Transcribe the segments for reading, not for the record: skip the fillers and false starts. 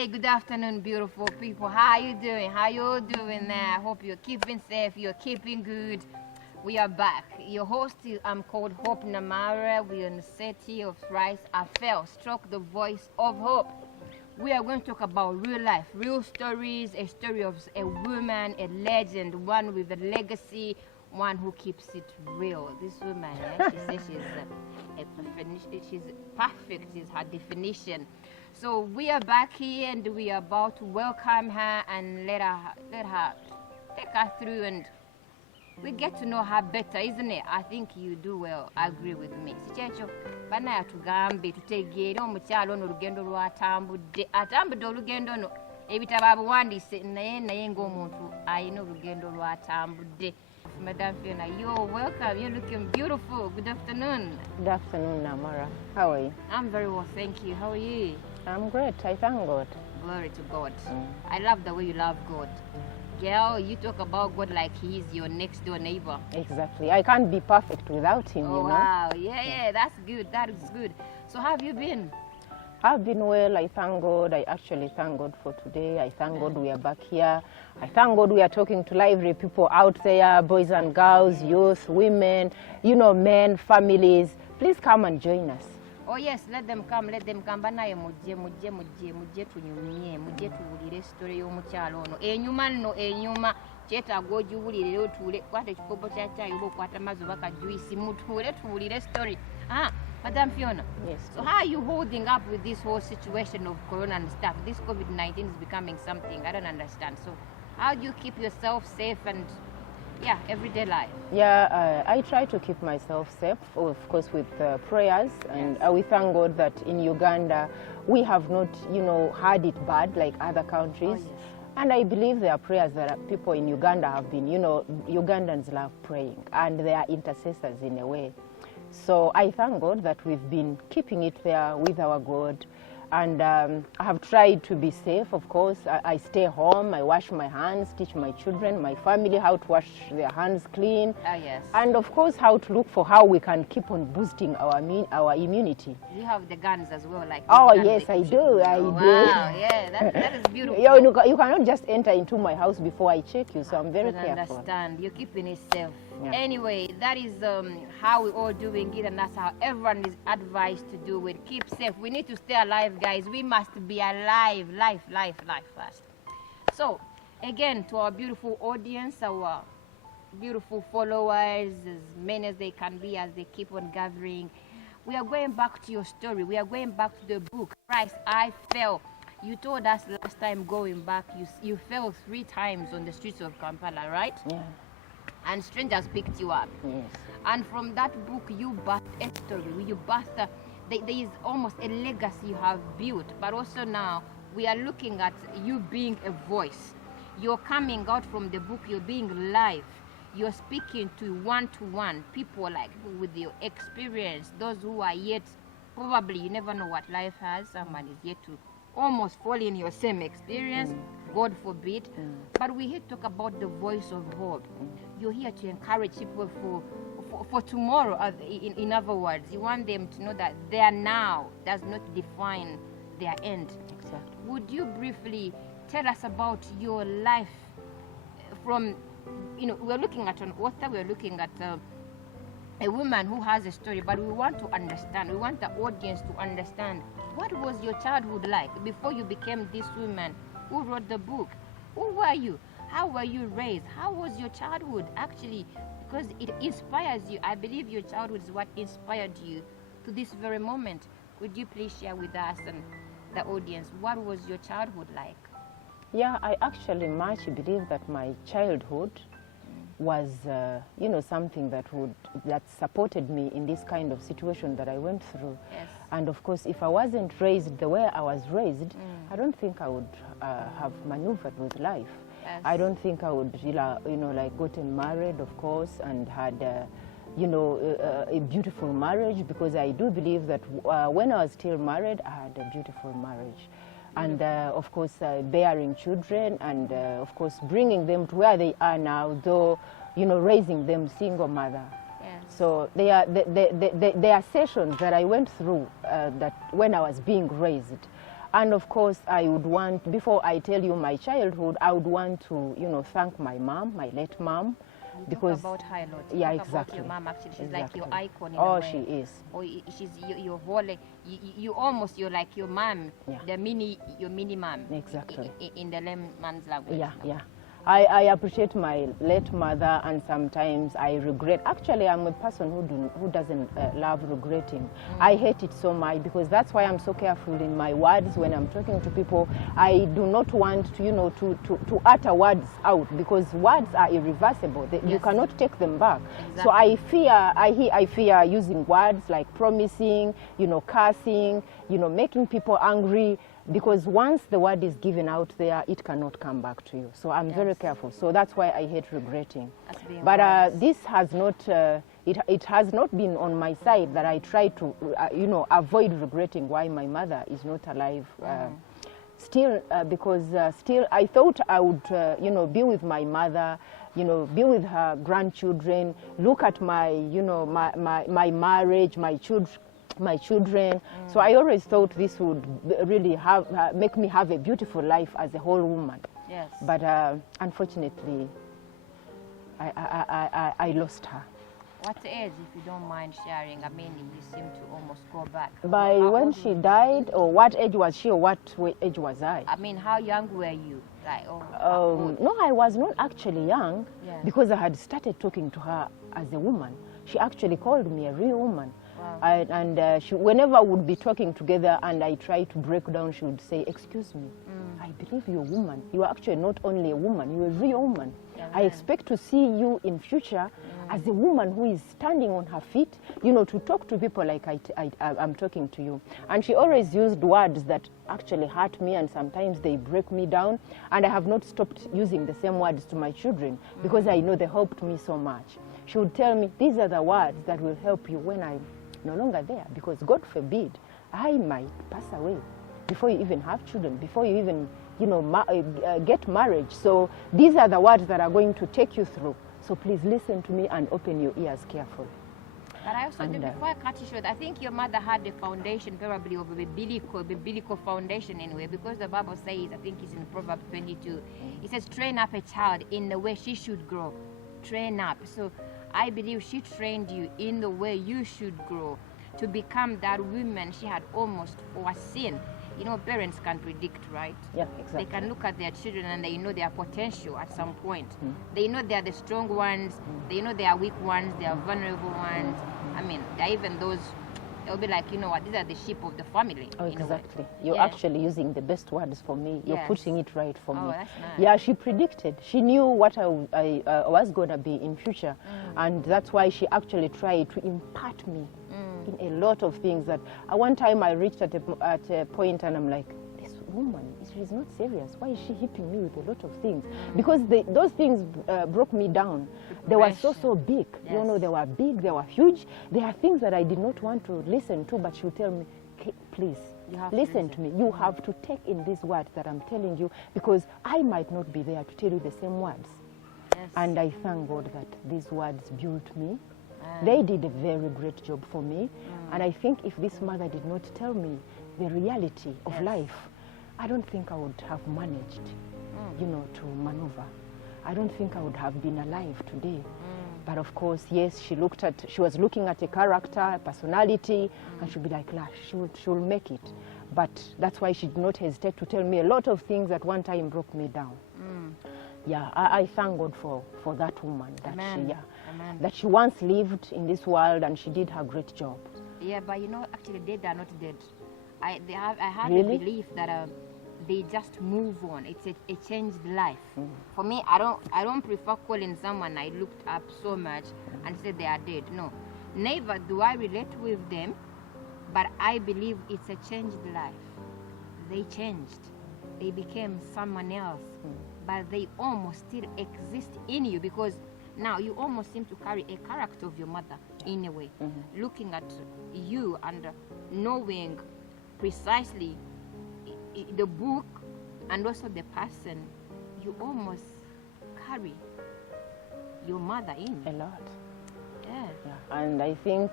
Hey, good afternoon, beautiful people. How you doing? How you all doing there? I hope you're keeping safe, you're keeping good. We are back. Your host I'm called Hope Namara. We're in the city of Rice. I fell, struck the voice of hope. We are going to talk about real life, real stories, a story of a woman, a legend, one with a legacy, one who keeps it real. This woman, she says she's perfect, is her definition. So we are back here and we are about to welcome her and let her take her through and we get to know her better, isn't it? I think you do well. Agree with me. Sichecho bana yatugambe tutegeere omukyalo ono olugendo lwatambudde atambudde olugendo ono ebitabo abuwandiise naye ng'omuntu ayina olugendo lwatambudde. Madam Phionah, you're welcome. You're looking beautiful. Good afternoon. Good afternoon, Namara. How are you? I'm very well, thank you. How are you? I'm great. I thank God. Glory to God. I love the way you love God. Girl, you talk about God like He is your next door neighbor. Exactly. I can't be perfect without Him, you know. Wow. Yeah, that's good. That is good. So how have you been? I've been well. I thank God. I actually thank God for today. I thank God we are back here. I thank God we are talking to lively people out there, boys and girls, youth, women, you know, men, families. Please come and join us. Oh yes, let them come. Banaye mujje tunyumye, mujje tuwulire story y'omukyalo ono. Enyuma kyetaaga ogiwulire otuule kwata ekikopo kya chai oba okwata amazzi oba kajuisi tuwulire story. Madam Phionah, yes. So how are you holding up with this whole situation of corona and stuff? This COVID-19 is becoming something I don't understand. So how do you keep yourself safe and everyday life? Yeah, I try to keep myself safe, of course, with prayers. And we thank God that in Uganda, we have not, had it bad like other countries. Oh, yes. And I believe there are prayers that people in Uganda have been, Ugandans love praying. And they are intercessors in a way. So I thank God that we've been keeping it there with our God. And I have tried to be safe, of course. I stay home, I wash my hands, teach my children, my family how to wash their hands clean. Yes. And of course, how to look for how we can keep on boosting our immunity. You have the guns as well, like. Oh, yes, I do. Wow, yeah, that is beautiful. You cannot just enter into my house before I check you, so I'm very careful. I understand. You're keeping it safe. Yeah. Anyway, that is how we're all doing it, and that's how everyone is advised to do it. Keep safe. We need to stay alive, guys. We must be alive. Life first. So, again, to our beautiful audience, our beautiful followers, as many as they can be as they keep on gathering, we are going back to your story. We are going back to the book, Christ, I Fell. You told us last time going back, you fell 3 times on the streets of Kampala, right? Yeah. And strangers picked you up. Yes. And from that book, you birthed a story. You birthed there is almost a legacy you have built. But also now, we are looking at you being a voice. You're coming out from the book, you're being live. You're speaking to one-to-one people, like with your experience, those who are yet, probably you never know what life has. Someone is yet to almost fall in your same experience, God forbid. But we're here to talk about the voice of hope. You're here to encourage people for tomorrow. In other words, you want them to know that their now does not define their end. Exactly. Would you briefly tell us about your life from, we're looking at an author, we're looking at a woman who has a story, but we want to understand, we want the audience to understand, what was your childhood like before you became this woman who wrote the book? Who were you? How were you raised? How was your childhood actually? Because it inspires you. I believe your childhood is what inspired you to this very moment. Would you please share with us and the audience, what was your childhood like? Yeah, I actually much believe that my childhood was, something that supported me in this kind of situation that I went through. Yes. And of course, if I wasn't raised the way I was raised, I don't think I would have maneuvered with life. Yes. I don't think I would, gotten married, of course, and had, a beautiful marriage, because I do believe that when I was still married, I had a beautiful marriage. And of course, bearing children, and of course, bringing them to where they are now, though, raising them single mother. Yes. So there are sessions that I went through that when I was being raised. And of course, I would want, before I tell you my childhood, I would want to, you know, thank my mom, my late mom. Because talk about her a lot. Yeah, talk exactly. About your mom, actually, she's Exactly. like your icon in Oh, a way. she is. Or she's your whole. You almost, you're like your mom, Yeah. your mini mom. Exactly. In the layman's language. Yeah, yeah. I appreciate my late mother, and sometimes I regret. Actually, I'm a person who doesn't love regretting. I hate it so much, because that's why I'm so careful in my words when I'm talking to people. I do not want to, you know, to utter words out, because words are irreversible. You Yes. cannot take them back. Exactly. So I fear using words like promising, you know, cursing, you know, making people angry. Because once the word is given out there, it cannot come back to you. So I'm very careful. So that's why I hate regretting. But this has not, it has not been on my side that I try to, you know, avoid regretting why my mother is not alive. Still, because still I thought I would, you know, be with my mother, you know, be with her grandchildren, look at my, you know, my marriage, my children. So I always thought this would really make me have a beautiful life as a whole woman. Yes. But unfortunately, I lost her. What age, if you don't mind sharing? I mean, you seem to almost go back. By when she died, or what age was she, or what age was I? I mean, how young were you? Like, No, I was not actually young, Yeah. because I had started talking to her as a woman. She actually called me a real woman. Wow. She, whenever I would be talking together and I try to break down, she would say, "Excuse me, I believe you're a woman. You are actually not only a woman, you're a real woman. I expect to see you in future as a woman who is standing on her feet, you know, to talk to people like I'm talking to you." And she always used words that actually hurt me, and sometimes they break me down. And I have not stopped using the same words to my children, because I know they helped me so much. She would tell me, "These are the words that will help you when I'm no longer there, because God forbid I might pass away before you even have children, before you even, you know, get married. So these are the words that are going to take you through. So please listen to me and open your ears carefully." But I also, before I cut you short, I think your mother had the foundation probably of a biblical foundation anyway, because the Bible says, I think it's in Proverbs 22, it says, "Train up a child in the way she should grow." Train up. So I believe she trained you in the way you should grow to become that woman she had almost foreseen. You know, parents can predict, right? Yeah, exactly. They can look at their children and they know their potential at some point. They know they are the strong ones. They know they are weak ones. They are vulnerable ones. I mean, they're even those, they'll be like, you know what, these are the sheep of the family. Oh, in a way. exactly. You're Yeah. actually using the best words for me. You're Yes. putting it right for me. That's nice. Yeah, she predicted. She knew what I was going to be in future. And that's why she actually tried to impart me in a lot of things. That at one time I reached at a point and I'm like, this woman, she's not serious. Why is she hitting me with a lot of things? Because those things broke me down. They were so big. Yes. You know, they were big, they were huge. There are things that I did not want to listen to, but she would tell me, "Okay, please, You have to listen to me. You have to take in these words that I'm telling you, because I might not be there to tell you the same words." Yes. And I thank God that these words built me. They did a very great job for me. And I think if this mother did not tell me the reality of life, I don't think I would have managed, you know, to maneuver. I don't think I would have been alive today. But of course, yes, she was looking at a character, a personality, and she'd be like, "La, she will make it." But that's why she did not hesitate to tell me a lot of things that one time broke me down. Yeah, I thank God for that woman, that Amen. Amen. That she once lived in this world and she did her great job. Yeah, but you know, actually, dead are not dead. I have Really? a belief that they just move on. It's a changed life. For me, I don't prefer calling someone I looked up so much and say they are dead. No, never do I relate with them, but I believe it's a changed life. They changed. They became someone else, but they almost still exist in you, because now you almost seem to carry a character of your mother in a way. Looking at you and knowing precisely the book and also the person, you almost carry your mother in. A lot. Yeah. Yeah. And I think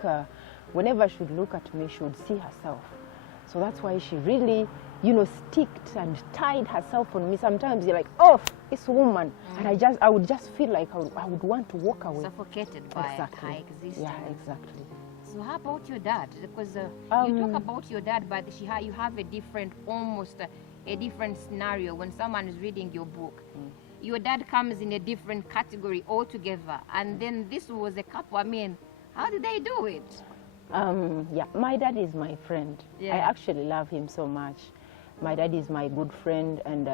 whenever she would look at me, she would see herself. So that's why she really sticked and tied herself on me. Sometimes you're like, oh, this woman. And I would just feel like I would want to walk away. Suffocated by her existence. Yeah, exactly. So how about your dad? Because you talk about your dad, but you have a different, almost a different scenario when someone is reading your book. Your dad comes in a different category altogether. And then this was a couple. I mean, how did they do it? Yeah, my dad is my friend. Yeah. I actually love him so much. My dad is my good friend, and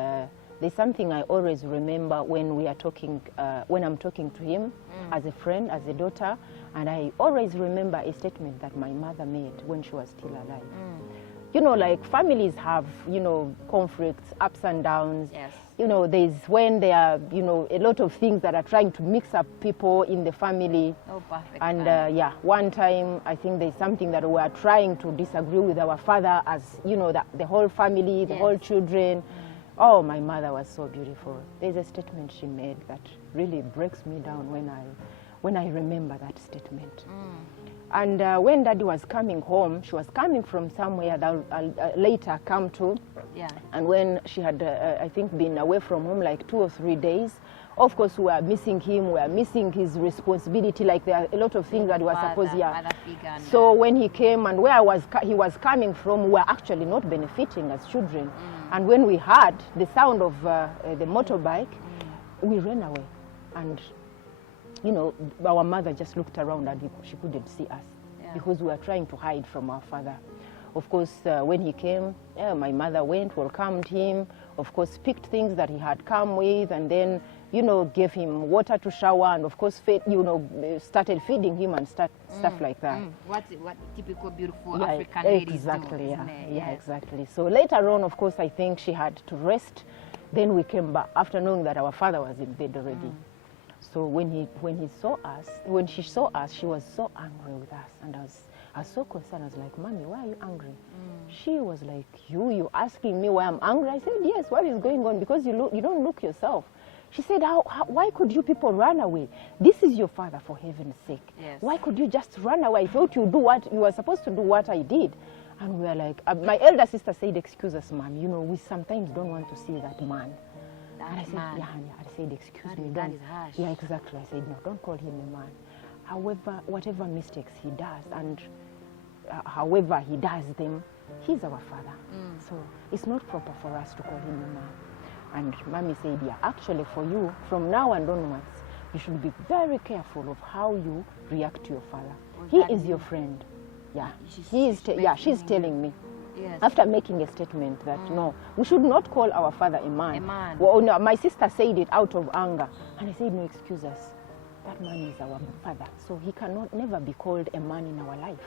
there's something I always remember when we are talking, when I'm talking to him as a friend, as a daughter, and I always remember a statement that my mother made when she was still alive. Like families have, conflicts, ups and downs. Yes. There's when there are, a lot of things that are trying to mix up people in the family. Oh, perfect. And yeah, one time I think there's something that we are trying to disagree with our father, as the whole family, the whole children. Oh, my mother was so beautiful. There's a statement she made that really breaks me down when I remember that statement. And when Daddy was coming home, she was coming from somewhere that I'll later come to. Yeah. And when she had, I think, been away from home like 2 or 3 days, of course, we were missing him. We were missing his responsibility. Like there are a lot of things that were supposed. Yeah. So when he came and where he was coming from, we were actually not benefiting as children. And when we heard the sound of the motorbike, we ran away. And our mother just looked around and she couldn't see us because we were trying to hide from our father. Of course, when he came, my mother went, welcomed him, of course, picked things that he had come with, and then, gave him water to shower, and of course, started feeding him and stuff like that. What typical beautiful African ladies exactly, do, yeah, exactly. So later on, of course, I think she had to rest. Then we came back after knowing that our father was in bed already. So when she saw us, she was so angry with us, and I was so concerned. I was like, Mommy, why are you angry? She was like, you asking me why I'm angry? I said, yes, what is going on? Because you don't look yourself. She said, why could you people run away? This is your father, for heaven's sake. Yes. Why could you just run away? I thought you were supposed to do what I did. And we were like, my elder sister said, excuse us, Mom, we sometimes don't want to see that man. And I said, I said, excuse me, that is harsh. Yeah, exactly. I said, no, don't call him a man. However, whatever mistakes he does, and however he does them, he's our father. So it's not proper for us to call him a man. And Mommy said, yeah, actually for you, from now and onwards, you should be very careful of how you react to your father. He is your friend. Yeah, she's telling me. Yes. After making a statement that no, we should not call our father a man. A man. Well, no, my sister said it out of anger, and I said, no, excuse us. That man is our father, so he cannot never be called a man in our life.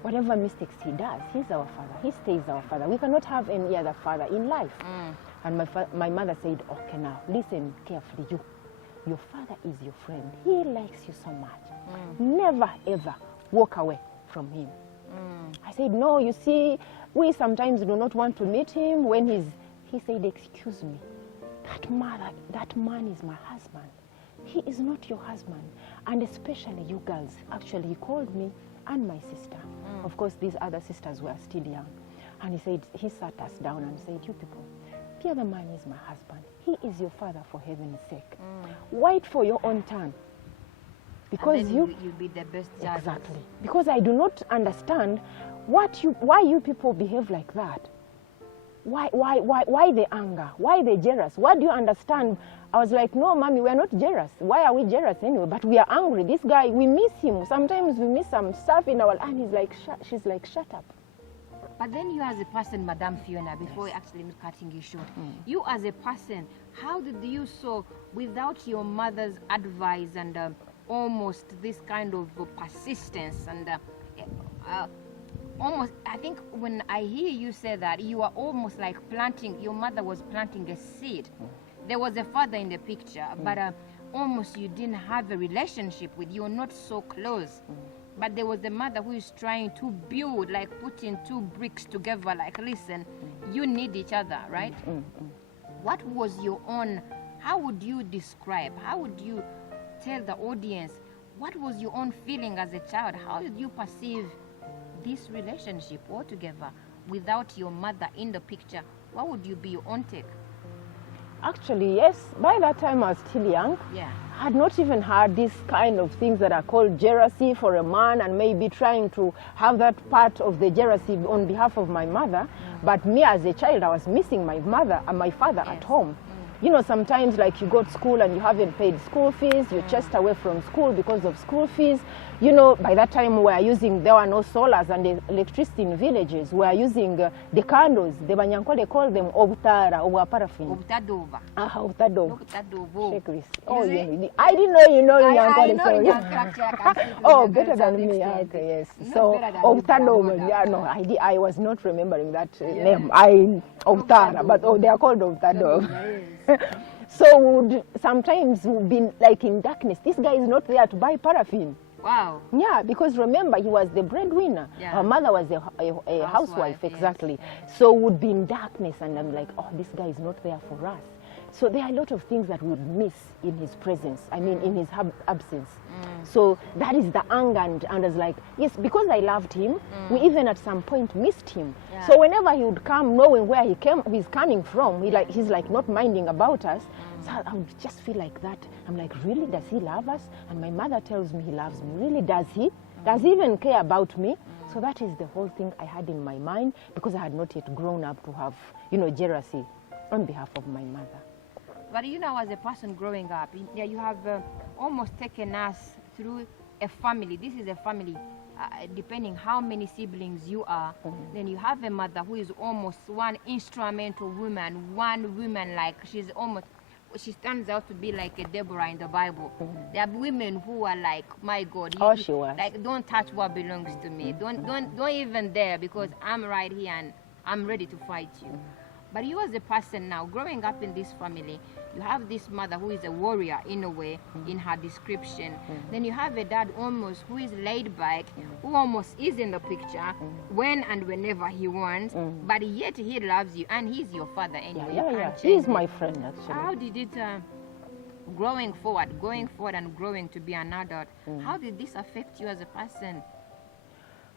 Whatever mistakes he does, he's our father. He stays our father. We cannot have any other father in life. And my mother said, okay, now listen carefully. Your father is your friend. He likes you so much. Never ever walk away from him. I said, no, you see, we sometimes do not want to meet him when he said, excuse me, that man is my husband. He is not your husband. And especially you girls. Actually, he called me and my sister. Of course, these other sisters were still young. And he sat us down and said, you people, the other man is my husband. He is your father, for heaven's sake. Wait for your own turn. Because you'll be the best judge. Exactly. Because I do not understand why you people behave like that. Why the anger? Why the jealous? What do you understand? I was like, no, Mommy, we're not jealous. Why are we jealous anyway? But we are angry. This guy, we miss him. Sometimes we miss some stuff in our, and she's like, shut up. But then you as a person, Madam Phionah, before actually cutting you short, you as a person, how did you without your mother's advice and almost this kind of persistence and almost, I think when I hear you say that, you are almost like your mother was planting a seed. There was a father in the picture, but almost you didn't have a relationship with, you're not so close. But there was a mother who is trying to build, like putting two bricks together, like, listen, you need each other, right? What was your own, how would you describe, how would you tell the audience, what was your own feeling as a child? How did you perceive this relationship altogether without your mother in the picture, what would you be your own take? Actually, yes. By that time, I was still young. Yeah. I had not even had these kind of things that are called jealousy for a man, and maybe trying to have that part of the jealousy on behalf of my mother. But me as a child, I was missing my mother and my father at home. You know, sometimes like you go to school and you haven't paid school fees, you're chased away from school because of school fees. You know, by that time there were no solars and electricity in villages. We are using the candles, the Banyankole call them obutara or paraffin. Obutadova. Obutadova. Obutadova. Shake this. Oh, yeah. I didn't know you know Nyankole. I know Oh, better than me. Okay, yes. So, obutadova. Yeah, no, I was not remembering that name. Obutara, but they are called obutadova. So sometimes we've been like in darkness. This guy is not there to buy paraffin. Wow. Yeah, because remember, he was the breadwinner. Yeah. Her mother was a housewife, exactly. Yes. So we'd be in darkness, and I'm like, oh, this guy is not there for us. So there are a lot of things that we'd miss in his presence, I mean, in his absence. So that is the anger, and I was like, yes, because I loved him, we even at some point missed him. Yeah. So whenever he would come, knowing where he's coming from, he's like not minding about us. So I would just feel like that. I'm like, really, does he love us? And my mother tells me he loves me. Really, does he? Does he even care about me? So that is the whole thing I had in my mind, because I had not yet grown up to have, you know, jealousy on behalf of my mother. But you know, as a person growing up, you have almost taken us through a family. This is a family, depending how many siblings you are. Then you have a mother who is almost one instrumental woman, one woman, like she stands out to be like a Deborah in the Bible. There are women who are like, my God, she was. Like, don't touch what belongs to me. Don't even dare, because I'm right here and I'm ready to fight you. But you as a person now, growing up in this family, you have this mother who is a warrior in a way, in her description. Then you have a dad almost who is laid back, who almost is in the picture when and whenever he wants, but yet he loves you, and he's your father anyway. Yeah. He's my friend, actually. How did it, going forward and growing to be an adult, how did this affect you as a person?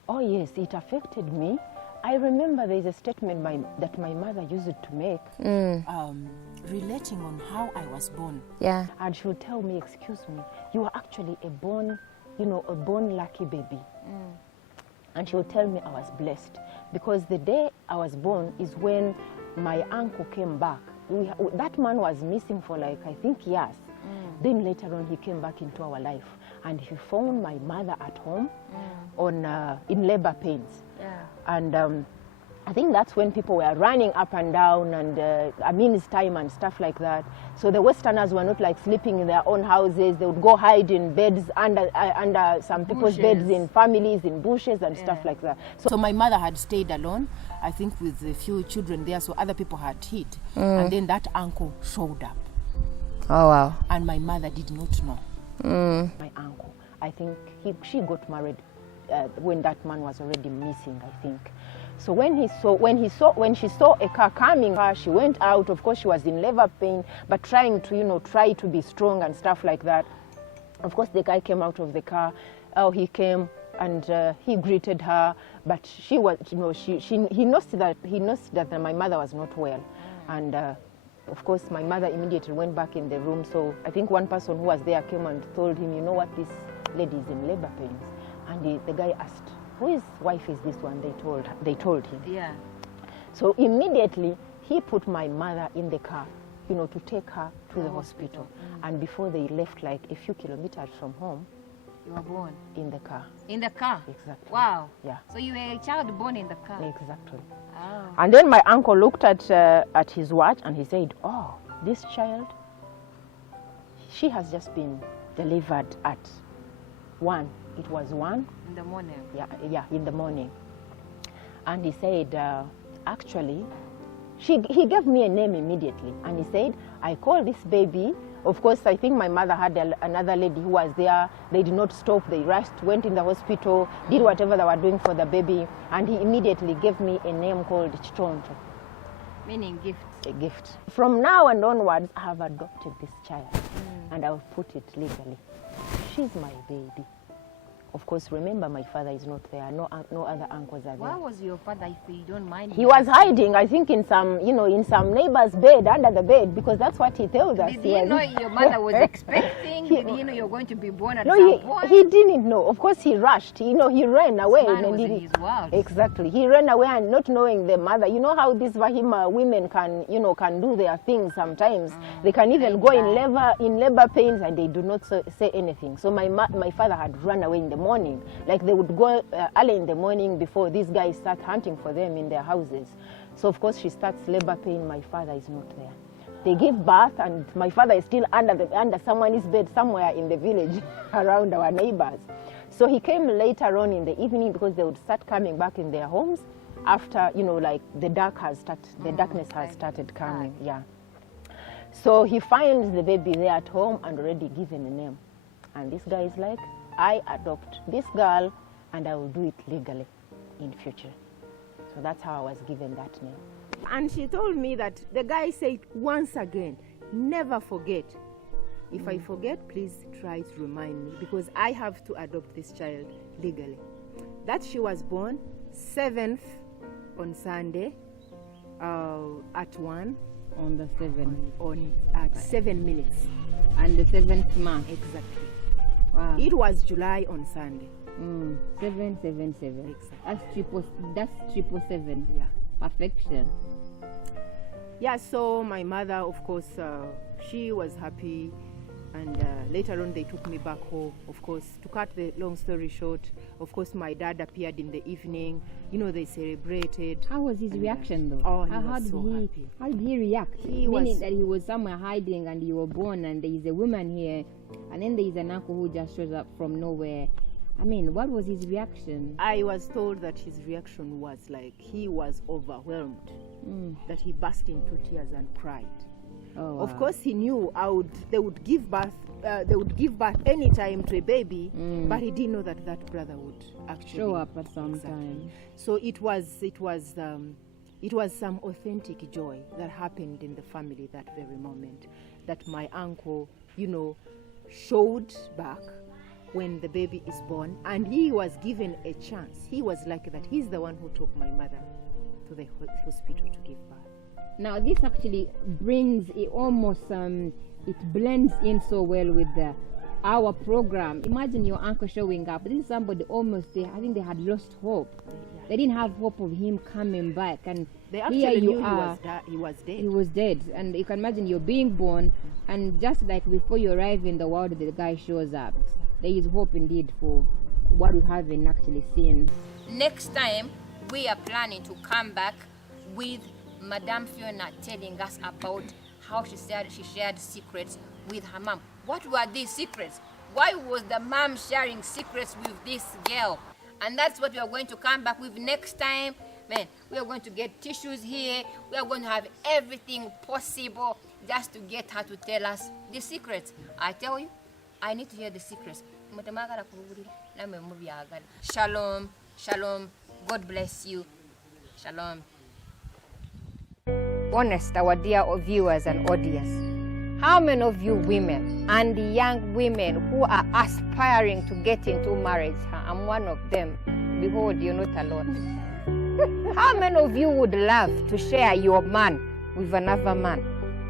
Oh yes, it affected me. I remember there's a statement that my mother used to make, relating on how I was born. Yeah. And she would tell me, excuse me, you are actually a born lucky baby. And she would tell me I was blessed, because the day I was born is when my uncle came back. That man was missing for like, I think, years. Then later on he came back into our life, and he found my mother at home in labor pains. Yeah. And I think that's when people were running up and down, and it's time and stuff like that. So the Westerners were not like sleeping in their own houses. They would go hide in beds under some people's beds, in families, in bushes and stuff like that. So my mother had stayed alone, I think, with a few children there, so other people had hid. And then that uncle showed up. Oh, wow. And my mother did not know. My uncle, I think she got married when that man was already missing, I think. So when she saw a car coming, she went out. Of course, she was in labor pain, but trying to be strong and stuff like that. Of course, the guy came out of the car. Oh, he came and he greeted her, but she was, he noticed that my mother was not well, and of course, my mother immediately went back in the room. So I think one person who was there came and told him, you know what, this lady is in labor pains. And the guy asked, whose wife is this one? They told him. Yeah. So immediately he put my mother in the car, to take her to the hospital. And before they left, like a few kilometers from home, you were born in the car. In the car? Exactly. Wow. Yeah. So you were a child born in the car? Exactly. Oh. And then my uncle looked at his watch and he said, oh, this child, she has just been delivered at 1. It was 1 in the morning. Yeah, in the morning. And he said, actually, he gave me a name immediately. And he said, I call this baby. Of course, I think my mother had another lady who was there. They did not stop. They rushed, went in the hospital, did whatever they were doing for the baby. And he immediately gave me a name called Chitonto. Meaning gift. A gift. From now and onwards, I have adopted this child. And I'll put it legally. She's my baby. of course, remember my father is not there. No other uncles are there. Where was your father, if you don't mind? He was hiding, I think, in some, in some neighbor's bed, under the bed, because that's what he tells us. Did he know your mother was expecting? Did he know you're going to be born at some point? He didn't know. Of course, he rushed. He ran away. Man was in his world. Exactly. He ran away and not knowing the mother. You know how these Vahima women can do their things sometimes. They can even go in labor pains and they do not say anything. So my father had run away in the morning. Like they would go early in the morning before these guys start hunting for them in their houses. So of course she starts labor pain. My father is not there. They give birth and my father is still under someone's bed somewhere in the village around our neighbors. So he came later on in the evening because they would start coming back in their homes after, like the darkness has started coming. Yeah. So he finds the baby there at home and already given a name. And this guy is like, I adopt this girl and I will do it legally in future. So that's how I was given that name. And she told me that the guy said once again, never forget. If I forget, please try to remind me because I have to adopt this child legally. That she was born 7th on Sunday at 1. On the 7th. At 7 minutes. And the 7th month. Exactly. Wow. It was July on Sunday. 777. Exactly. That's 777. Yeah. Perfection. Yeah, so my mother, of course, she was happy. And later on, they took me back home. Of course, to cut the long story short, of course, my dad appeared in the evening. They celebrated. How was his reaction, though? Oh, he was so happy. How did he react? Meaning that he was somewhere hiding and you were born and there is a woman here and then there is an uncle who just shows up from nowhere. I mean, what was his reaction? I was told that his reaction was like he was overwhelmed, that he burst into tears and cried. Oh, wow. Of course, he knew they would give birth any time to a baby, but he didn't know that brother would actually show up at some time. So it was some authentic joy that happened in the family that very moment. That my uncle, showed back when the baby is born, and he was given a chance. He was like that. He's the one who took my mother to the hospital to give birth. Now this actually brings it almost it blends in so well with our program. Imagine your uncle showing up. This is somebody I think they had lost hope. They didn't have hope of him coming back, and they actually knew he was dead. He was dead, and you can imagine you're being born, and just like before you arrive in the world, the guy shows up. There is hope indeed for what we haven't actually seen. Next time, we are planning to come back with Madame Phionah telling us about how she shared secrets with her mom. What were these secrets? Why was the mom sharing secrets with this girl? And that's what we are going to come back with next time. Man, we are going to get tissues here. We are going to have everything possible just to get her to tell us the secrets. I tell you, I need to hear the secrets. Shalom, shalom. God bless you. Shalom. Honest, our dear viewers and audience, how many of you women and young women who are aspiring to get into marriage, I'm one of them, behold, you're not alone. How many of you would love to share your man with another man?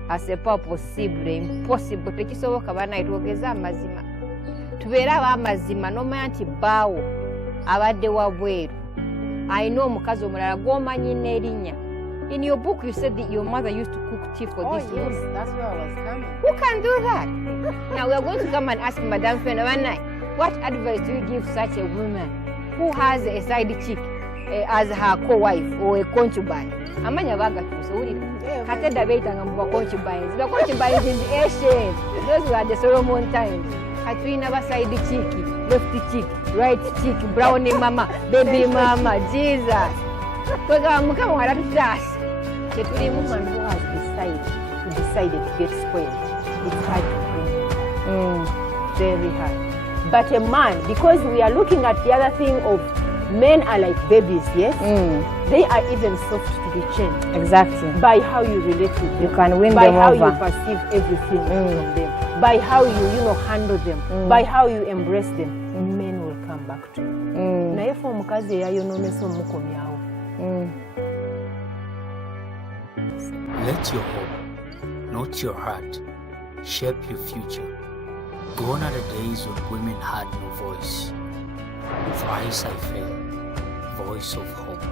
As a possible, impossible. Tekisoboka bana itwogeza amazima. Tubeera abamazima n'omanya nti bbaawo abadde wabweru. I know mukazi omulala gw'omanyi n'erinnya. In your book, you said that your mother used to cook tea for this woman. Yes, that's where I was coming. Who can do that? Now we are going to come and ask Madame Phionah one night, what advice do you give such a woman who has a side chick as her co-wife or a concubine? Amanya baga tusolira. Kateda beitanga mu concubines. The concubines is ancient. Those were the Solomon times. Hatwina ba side chick, left chick, right chick, brownie mama, baby mama, Jesus. Because mukama wala tutasa. The woman who has decided to get spoiled, it's hard to bring. Very hard. But a man, because we are looking at the other thing of men are like babies, yes? They are even soft to be changed. Exactly. By how you relate with them. You can win by them how over. You perceive everything from them. By how you handle them. By how you embrace them. Men will come. come back to you. Naye fe omukazi eyayonoonese omukomyawo. Let your hope, not your heart, shape your future. Gone are the days when women had no voice. Thrice I fell, voice of hope.